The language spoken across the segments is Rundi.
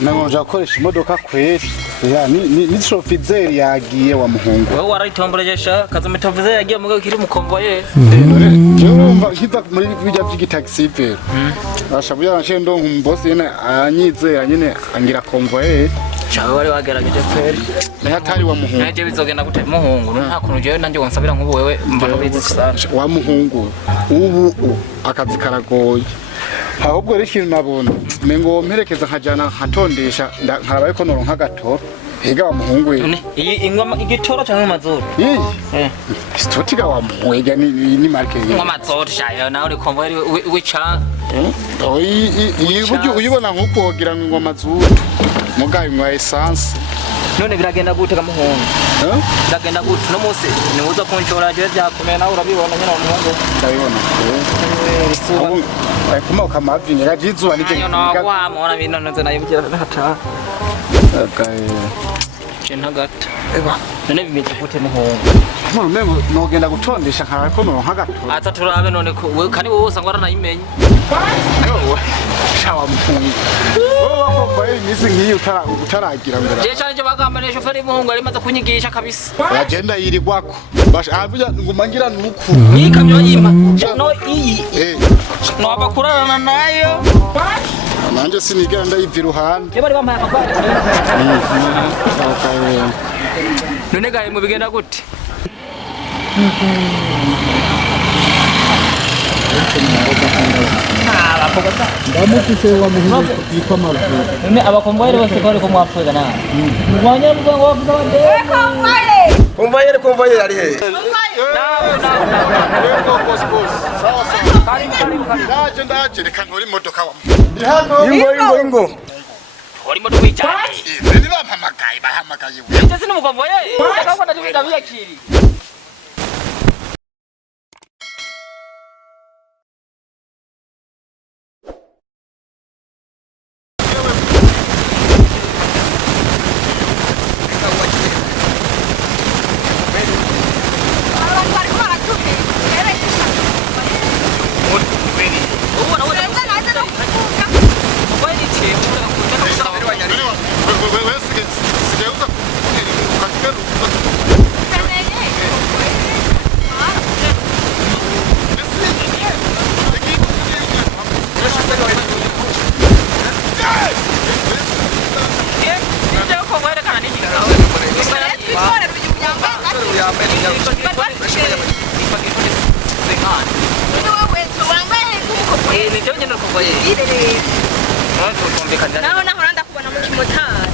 Nangoja gukoresha imodoka kweri. Ni chauffeur yagiye wa muhungu. Wewe warayitomborejesha kazometoveze yagiye mugo kiri mu convoyer. Jumva kiza muri bijya by'igitaxi pero. Bashabuya nje ndo umbosi yene anyizera nyene angira convoyer. Chawe wari wagerageje kweri. Hatari wa muhungu. Naje bizogenda gute muhungu nta kuntu jewe nanje wonsabira nk'ubu wewe mbano bizi sana. Wa muhungu ubu akazi karagoye. Ahubwo rero ikintu nabona mengo mperekeza nkajana nkatondesha nkarabaye ko noronka gatoro higa wa muhungu we iyi ingoma igitoro cyangwa amazuru stotiga wa muhungu ni marke ingoma mazuru shayo nawe uri kombo wica iyi buryo uyibona nkuko wogira ngo ingoma mazuru mugaye mwa essence none biragenda gute ka muhungu biragenda gute no munsi ni uza kunshora je byakomeye nawe urabibona nyine umuhungu ndabibona kuma ukamavi nyirajizuba nije wa mora binonoze nayibukira hata ntagata none bimeze gute muhungu mengo nogenda gutondesha nkara ko noronka gato aza turabe none ko kandi wowe usanga waranayimenye shawa muhungu wowe imisi ngiyi utaragira ngo je cyane je bagambanisha feri muhungu ari maze kunyigisha kabisa agenda yirigwako basha abuja ngumangira nuku iyi kamyo yima no iyi no abakurana nayo nanje sinigera ndayivira uruhande bari bampaye akagwara none gahe mu bigenda gute ndamufise wa muhungu yitwa Marufu none abakomboyere bose ko ariko mwapfuga na mwanya mvuga ngo bavuga bande konvoyere ari he ndaje reka nkore imodoka wa ingo uri modoka y'cyane ni bampamagaye bahamagaye icyo sinu mukomboyere ndakako ndabiyakiri naho nahora ndakubona mu kimotari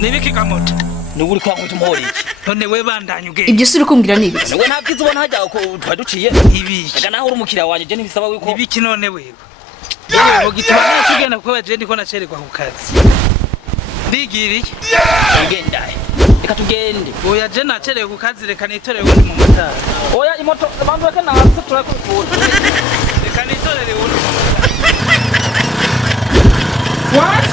Nibiki kamota Nuguri kwa mutu mhori none we bandanye uge ibyo suri kumbwira ni ibiki Nawe ntabwiza ubona hajya ko twaduciye ibiki Ega naho uri umukira wanje je ntibisaba wiko ibiki none wewe Yewe gituma nakugenda kuko baje ndiko nacerekwa ku kazi Ndigiriye Ugendaye Reka tugende Oya je nacerewe ku kazi reka nitorere wundi mu Motar Oya imoto bantu bake nazo turakubura Reka nitorere wundi What?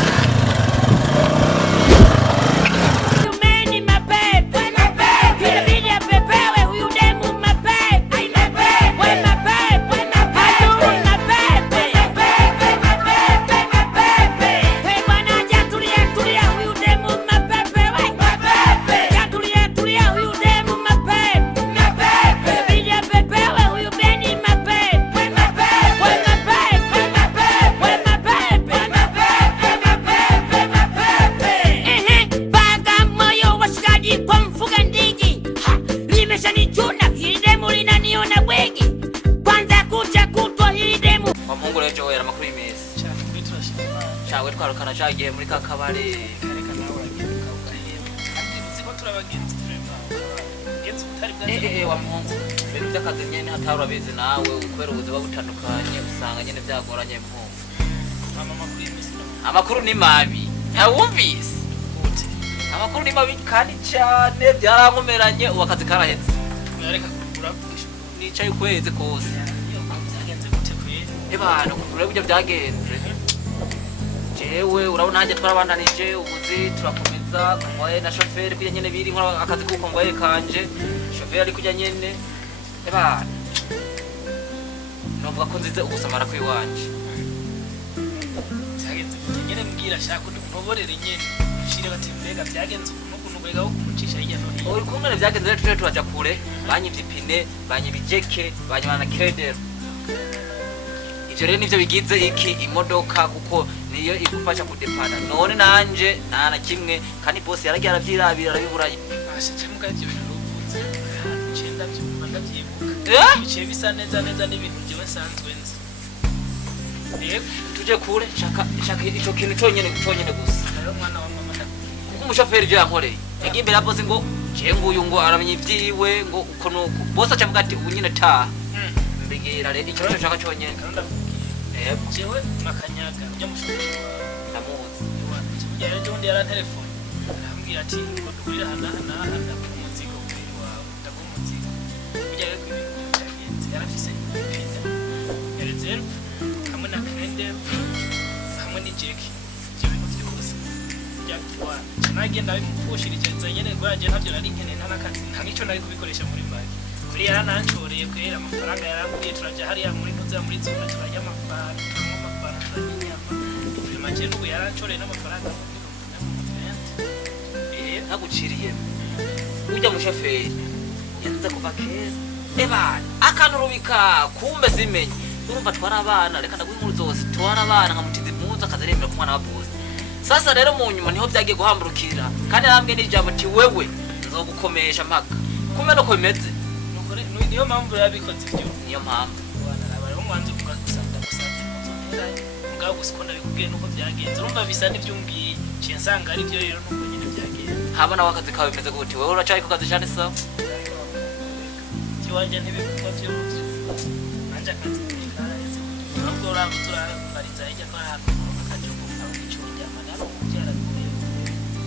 Chawe twarukana cyagiye muri kakabare kareka nawe uziko turabagenzi genzi utari bwa wa muhungu rero byakaze nyene hatara bizi nawe ukwera ubuze babutandukanye usanga nyene byagoranye muhungu amakuru ni mabi ntawumvise amakuru ni mabi kandi cyane byarankomeranye ubakazi karahetse yareka kugura nicaye ukweze kose byagenze gute kwe ebana kugura ibyo byagenze jewe urabona haje twarabandanije ubuzi turakomeza konvoye na chauffeur kujya nyene biri nkora akazi ko konvoye kanje chauffeur ari kujya nyene ebana novuga ko nzize ugusamara kwi wanje byagenze gute nyene mbwira shaka ntuborere nyene shire bati mbega byagenze ukuntu mbega ukumucisha hirya no hino uri kumwe byagenze rero tuje turaja kure banyivye ipine banyibijeke banyibana credit ivyo rero nivyo bigize iki imodoka kuko niyo igufasha kudepana none nanje nana kimwe kandi boss yaragiye aravyirabira arabiburaye bashe cyamuka ivyo bintu rukunze cenda byumva ndavyibuka bice bisa neza neza n'ibintu jewe sanzwe nzi yego tuje kure shaka ico kintu cyonyene gusa rero mwana wa mama kuko umushoferi ivyo yankoreye yagiye imbere ya boss ngo je nguyu ngo aramenye ivyiwe ngo uko nuko boss acamuga ati ubu nyine taha mbigira rero ico nshaka cyonyene jewe makanyaga ujya mushoferi wawe ndamuzi yari ndi yara telefone arambwira ati ngo dukurira hana umuzigo kuri wawe ndaguha umuzigo ujya rero ibintu byagenze yarafise ipinda reserve hamwe na credit hamwe ni jeki ibyo bintu byose byatwara nagenda bimupushirije nyene ngo yaje ntavyo nari nkene nta nakazi nta nico nari kubikoresha muri banki kuri yaranancoreye kwera amafaranga yarambwiye turaja hariya muri muza muri zone turajya amafaranga turanyama maje n'ubu yarancoreye n'amafaranga naguciriye ujya mushoferi yanze kuva kera ebana akanurubika kumbe simenye urumva twara abana reka ndaguha inkuru zose twara abana nkamutiza impuzu akazaremera ku mwana wa boss sasa rero mu nyuma niho byagiye guhamburukira kandi arambwiye n'ijambo ati wewe nzogukomesha mpaka kumbe no komeze niyo mpamvu yabikoze ibyo niyo mpamvu bariho mwanze kugusanga mugabo gusikonda bikubwiye nuko byagenze urumva bisa n'ivyumbwiye ciye nsanga ari byo rero nuko nyine byagenze hama nawe akazi kawe bimeze gute wewe uracaye ku kazi cyane sawa kiwanje ntibikubwa byo nanje akazi karaheze ntabwo urabariza hirya ko hari akaje ko abicunja manaro kubyara bikomeye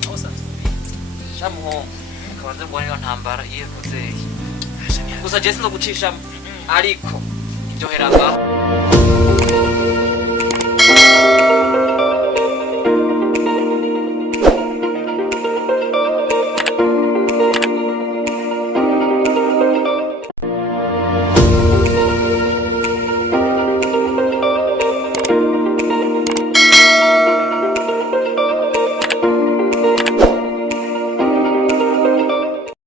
aho sanzwe shamuhongo kabanze ngo niyo ntambara yiruzeye gusa Jesse no gucisha ariko ibyo heraga